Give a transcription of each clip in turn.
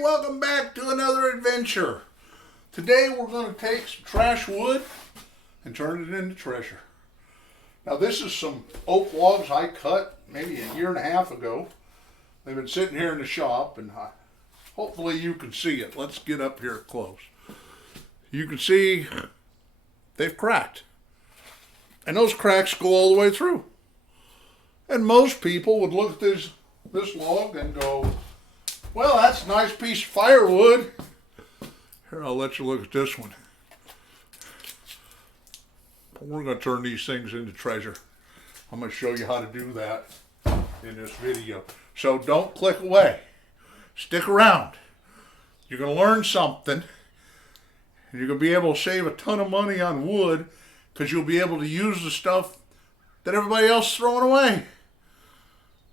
welcome back to another adventure. Today we're going to take some trash wood and turn it into treasure. Now this is some oak logs I cut maybe a year and a half ago. They've been sitting here in the shop and hopefully you can see it. Let's get up here close. You can see they've cracked. And those cracks go all the way through. And most people would look at this log and go, well, that's a nice piece of firewood. Here, I'll let you look at this one. We're going to turn these things into treasure. I'm going to show you how to do that in this video. So don't click away. Stick around. You're going to learn something. And you're going to be able to save a ton of money on wood because you'll be able to use the stuff that everybody else is throwing away.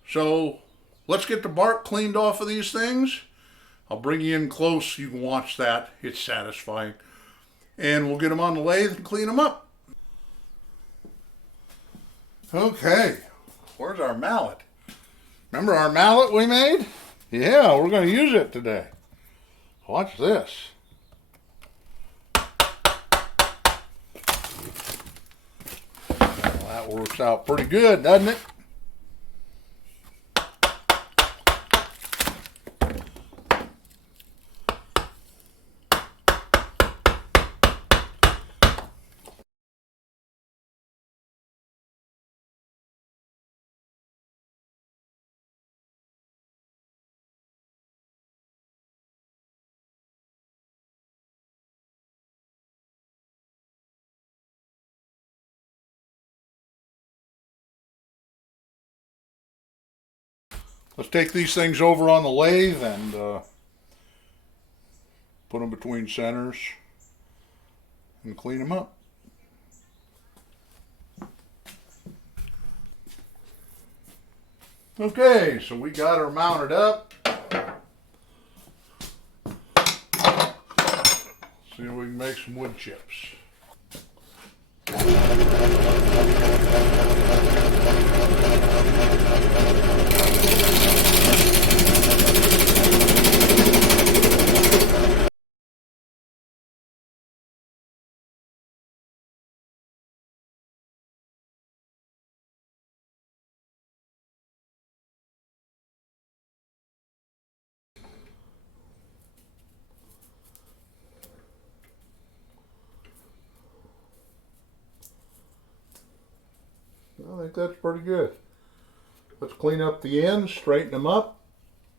So let's get the bark cleaned off of these things. I'll bring you in close. You can watch that. It's satisfying. And we'll get them on the lathe and clean them up. Okay. Where's our mallet? Remember our mallet we made? Yeah, we're going to use it today. Watch this. Well, that works out pretty good, doesn't it? Let's take these things over on the lathe and put them between centers and clean them up. Okay, so we got her mounted up. See if we can make some wood chips. I think that's pretty good. Let's clean up the ends, straighten them up,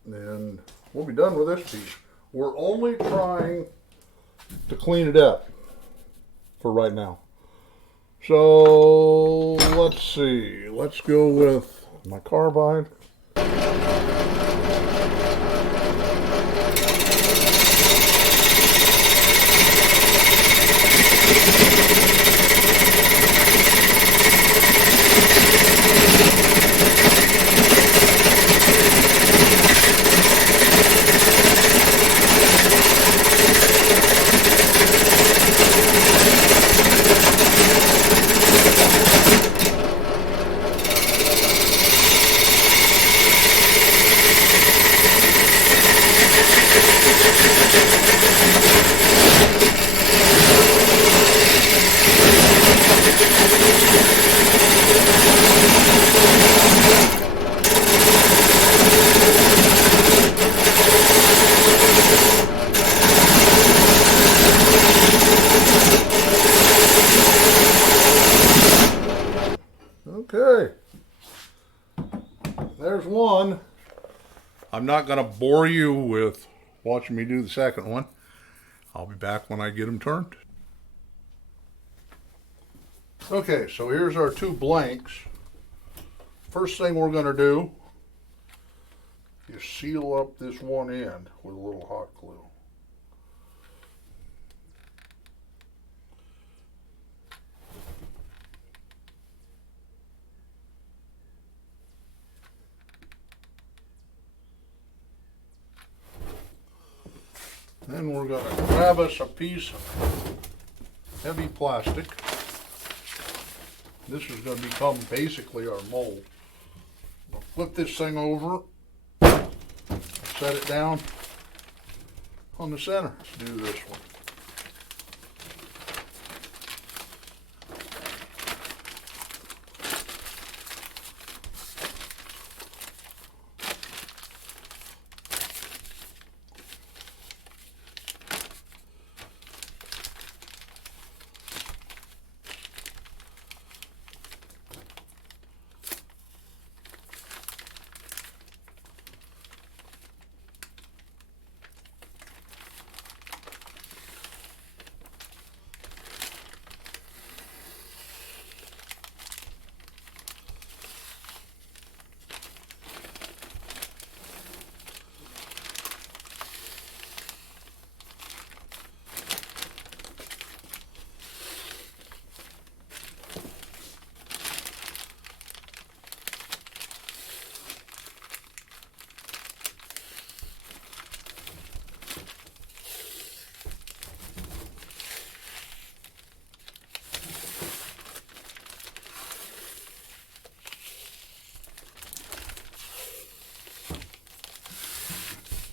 and we'll be done with this piece. We're only trying to clean it up for right now. So let's see. Let's go with my carbide. Okay, there's one. I'm not going to bore you with watching me do the second one. I'll be back when I get them turned. Okay, so here's our two blanks. First thing we're going to do is seal up this one end with a little hot glue. Then we're going to grab us a piece of heavy plastic. This is going to become basically our mold. I'll flip this thing over, set it down, on the center. Let's do this one.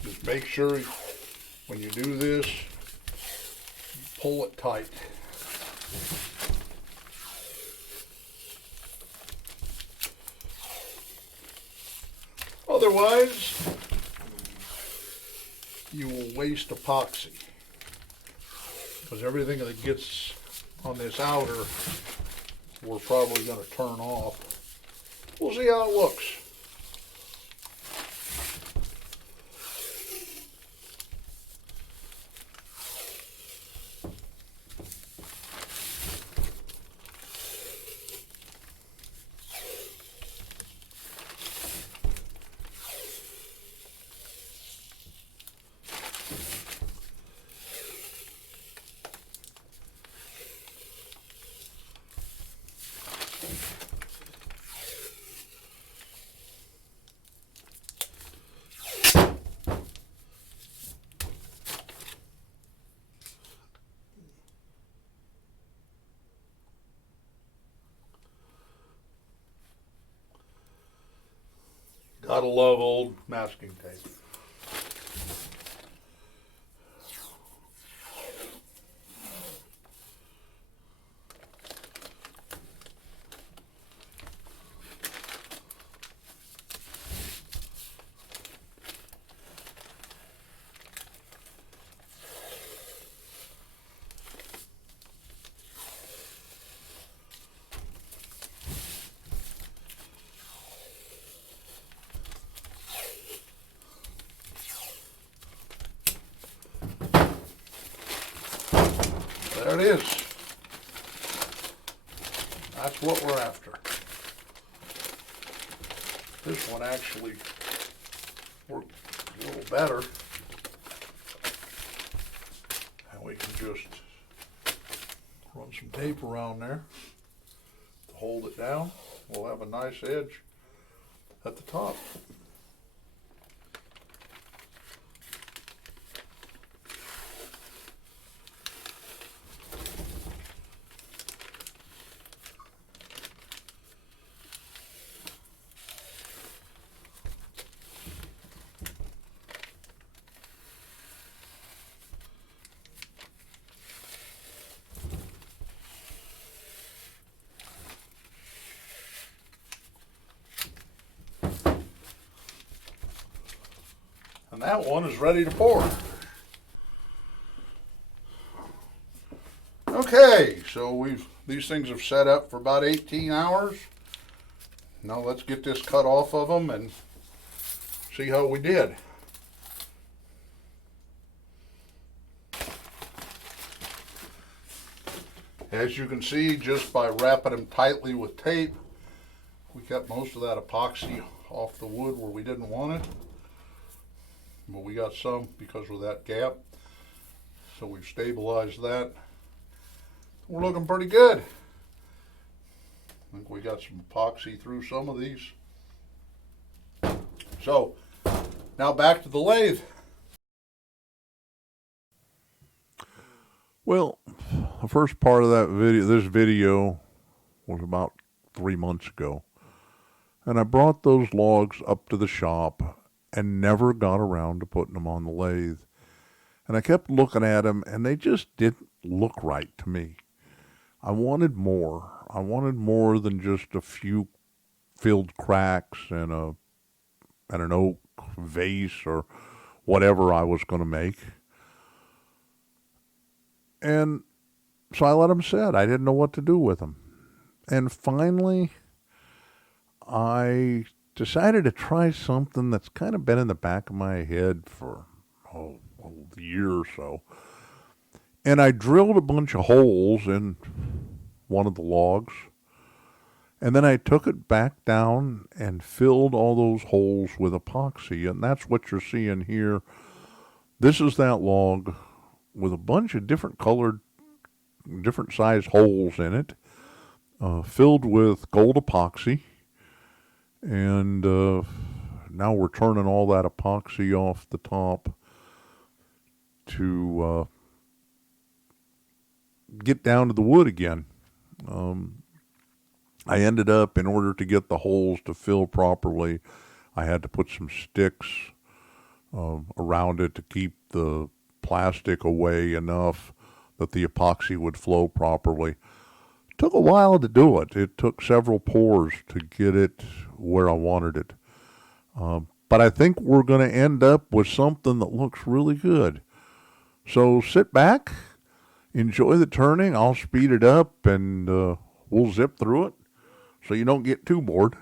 Just make sure when you do this, you pull it tight. Otherwise, you will waste epoxy, because everything that gets on this outer, we're probably going to turn off. We'll see how it looks. Gotta love old masking tape. There it is. That's what we're after. This one actually worked a little better. And we can just run some tape around there to hold it down. We'll have a nice edge at the top. And that one is ready to pour. Okay, so these things have set up for about 18 hours. Now let's get this cut off of them and see how we did. As you can see, just by wrapping them tightly with tape, we kept most of that epoxy off the wood where we didn't want it. But we got some because of that gap. So we've stabilized that. We're looking pretty good. I think we got some epoxy through some of these. So now back to the lathe. Well, the first part of this video was about 3 months ago. And I brought those logs up to the shop and never got around to putting them on the lathe. And I kept looking at them, and they just didn't look right to me. I wanted more. I wanted more than just a few filled cracks and an oak vase or whatever I was going to make. And so I let them sit. I didn't know what to do with them. And finally, I decided to try something that's kind of been in the back of my head for a year or so. And I drilled a bunch of holes in one of the logs. And then I took it back down and filled all those holes with epoxy. And that's what you're seeing here. This is that log with a bunch of different colored, different size holes in it, filled with gold epoxy. And now we're turning all that epoxy off the top to get down to the wood again. I ended up, in order to get the holes to fill properly, I had to put some sticks around it to keep the plastic away enough that the epoxy would flow properly. It took a while to do it. It took several pours to get it where I wanted it. But I think we're going to end up with something that looks really good. So sit back, enjoy the turning. I'll speed it up, and we'll zip through it so you don't get too bored.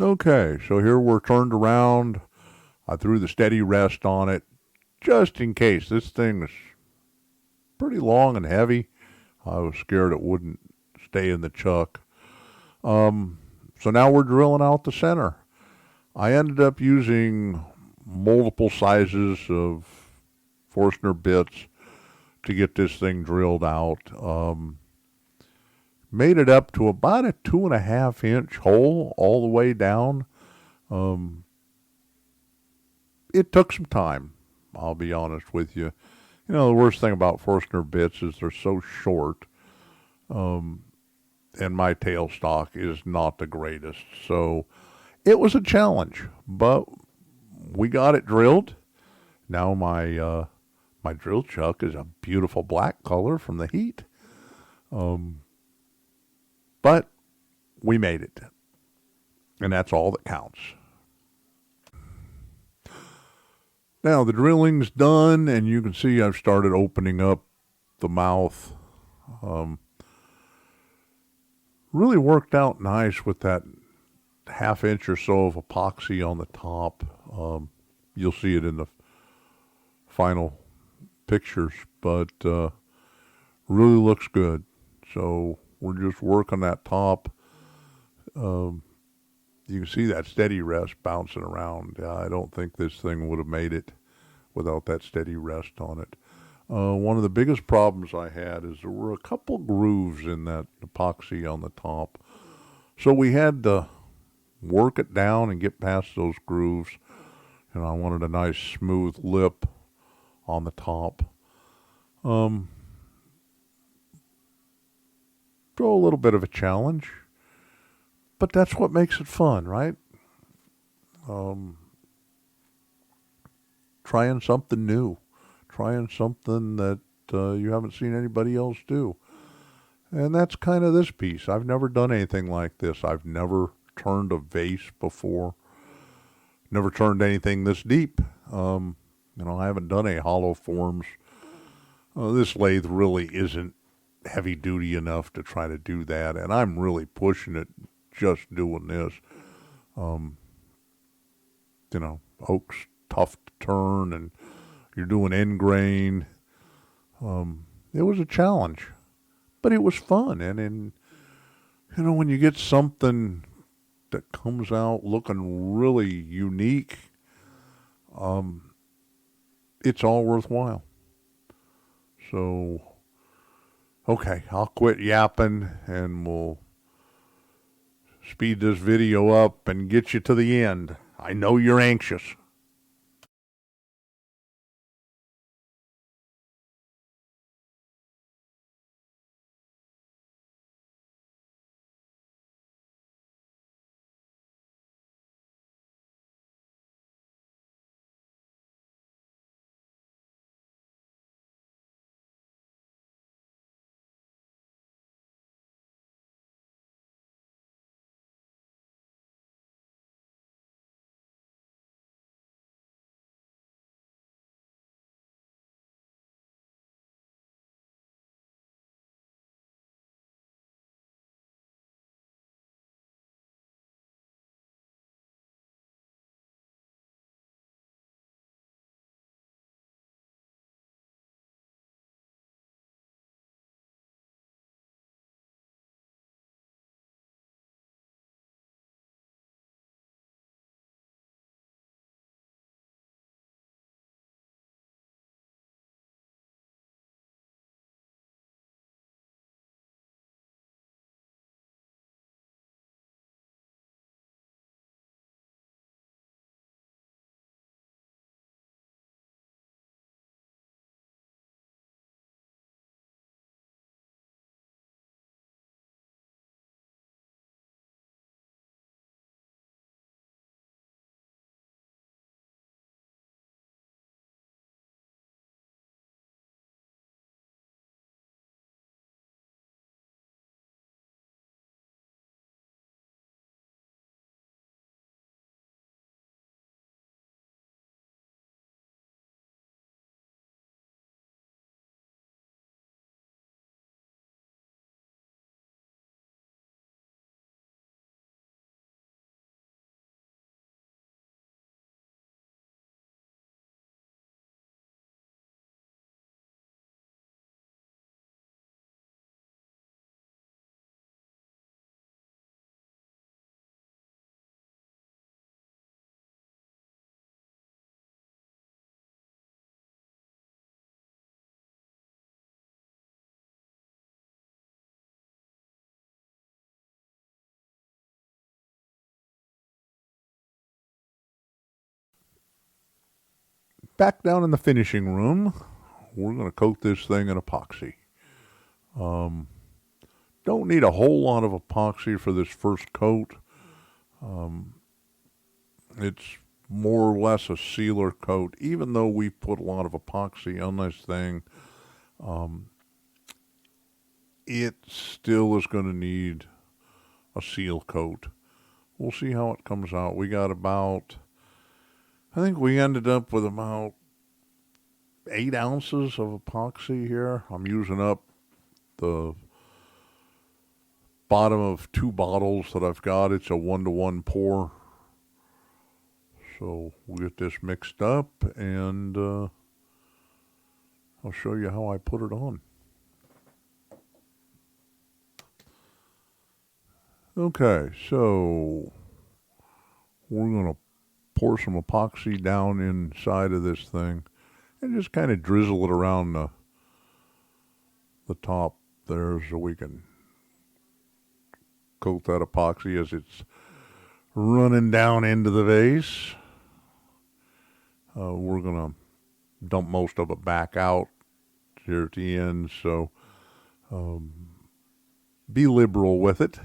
Okay, so here we're turned around. I threw the steady rest on it just in case. This thing is pretty long and heavy. I was scared it wouldn't stay in the chuck. So now we're drilling out the center. I ended up using multiple sizes of Forstner bits to get this thing drilled out. Made it up to about a 2.5 inch hole all the way down. It took some time, I'll be honest with you. You know, the worst thing about Forstner bits is they're so short, and my tailstock is not the greatest. So it was a challenge, but we got it drilled. Now my drill chuck is a beautiful black color from the heat. But we made it, and that's all that counts. Now the drilling's done, and you can see I've started opening up the mouth. Really worked out nice with that 1/2 inch or so of epoxy on the top. You'll see it in the final pictures, but really looks good. So we're just working that top. You can see that steady rest bouncing around. I don't think this thing would have made it without that steady rest on it. One of the biggest problems I had is there were a couple grooves in that epoxy on the top. So we had to work it down and get past those grooves. And I wanted a nice smooth lip on the top. So a little bit of a challenge. But that's what makes it fun, right? Trying something new. Trying something that you haven't seen anybody else do. And that's kind of this piece. I've never done anything like this. I've never turned a vase before. Never turned anything this deep. I haven't done any hollow forms. This lathe really isn't heavy duty enough to try to do that, and I'm really pushing it just doing this. Oak's tough to turn, and you're doing end grain. It was a challenge, but it was fun. And when you get something that comes out looking really unique, it's all worthwhile. So, okay, I'll quit yapping and we'll speed this video up and get you to the end. I know you're anxious. back down in the finishing room, we're going to coat this thing in epoxy. Don't need a whole lot of epoxy for this first coat. It's more or less a sealer coat. Even though we put a lot of epoxy on this thing, it still is going to need a seal coat. We'll see how it comes out. We got about, I think we ended up with about 8 ounces of epoxy here. I'm using up the bottom of 2 bottles that I've got. It's a 1-to-1 pour. So we'll get this mixed up and I'll show you how I put it on. Okay, so we're going to pour some epoxy down inside of this thing and just kind of drizzle it around the top there so we can coat that epoxy as it's running down into the vase. We're going to dump most of it back out here at the end, so be liberal with it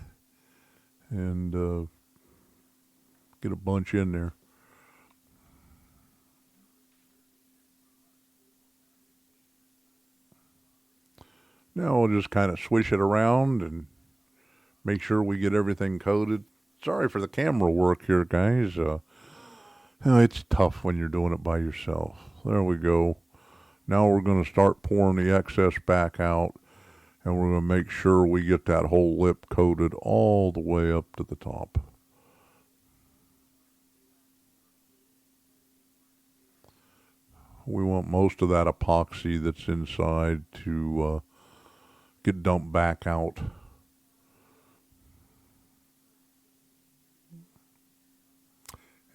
and get a bunch in there. Now we'll just kind of swish it around and make sure we get everything coated. Sorry for the camera work here, guys. It's tough when you're doing it by yourself. There we go. Now we're going to start pouring the excess back out, and we're going to make sure we get that whole lip coated all the way up to the top. We want most of that epoxy that's inside to get dumped back out.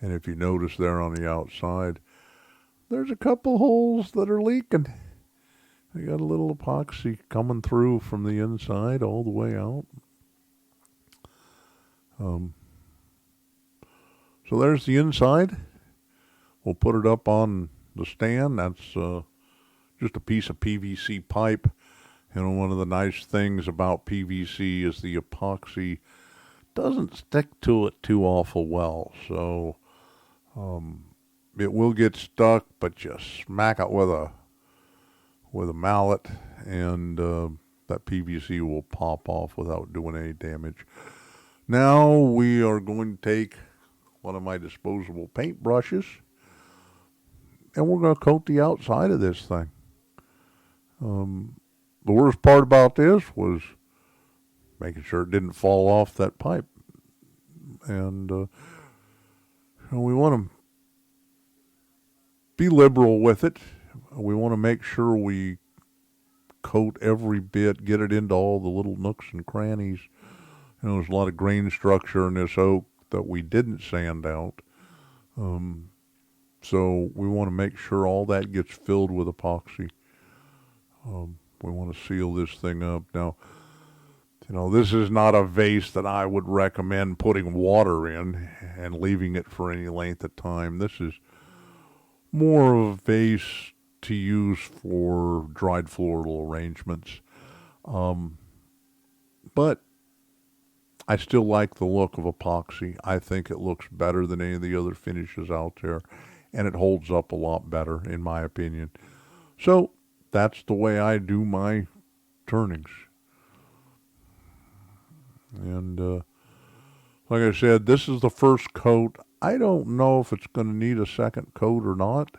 And if you notice there on the outside, there's a couple holes that are leaking. I got a little epoxy coming through from the inside all the way out. So there's the inside. We'll put it up on the stand. That's just a piece of PVC pipe. You know, one of the nice things about PVC is the epoxy doesn't stick to it too awful well. So it will get stuck, but just smack it with a mallet, and that PVC will pop off without doing any damage. Now we are going to take one of my disposable paint brushes, and we're going to coat the outside of this thing. The worst part about this was making sure it didn't fall off that pipe. And we want to be liberal with it. We want to make sure we coat every bit, get it into all the little nooks and crannies. You know, there's a lot of grain structure in this oak that we didn't sand out. So we want to make sure all that gets filled with epoxy. We want to seal this thing up. Now, you know, this is not a vase that I would recommend putting water in and leaving it for any length of time. This is more of a vase to use for dried floral arrangements. But I still like the look of epoxy. I think it looks better than any of the other finishes out there, and it holds up a lot better, in my opinion. So that's the way I do my turnings. And like I said, this is the first coat. I don't know if it's going to need a second coat or not.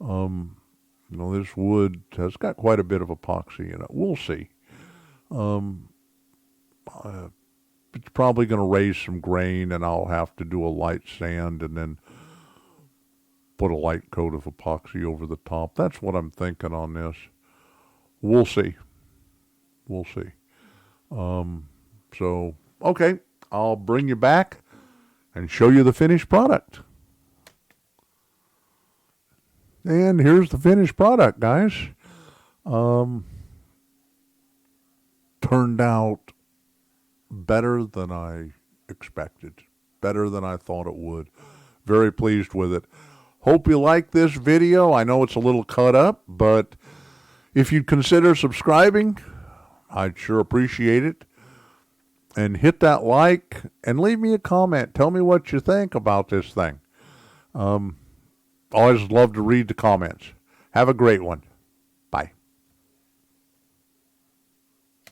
You know, this wood has got quite a bit of epoxy in it. We'll see. It's probably going to raise some grain, and I'll have to do a light sand and then put a light coat of epoxy over the top. That's what I'm thinking on this. We'll see. We'll see. So, okay, I'll bring you back and show you the finished product. And here's the finished product, guys. Turned out better than I expected, better than I thought it would. Very pleased with it. Hope you like this video. I know it's a little cut up, but if you'd consider subscribing, I'd sure appreciate it. And hit that like and leave me a comment. Tell me what you think about this thing. Always love to read the comments. Have a great one.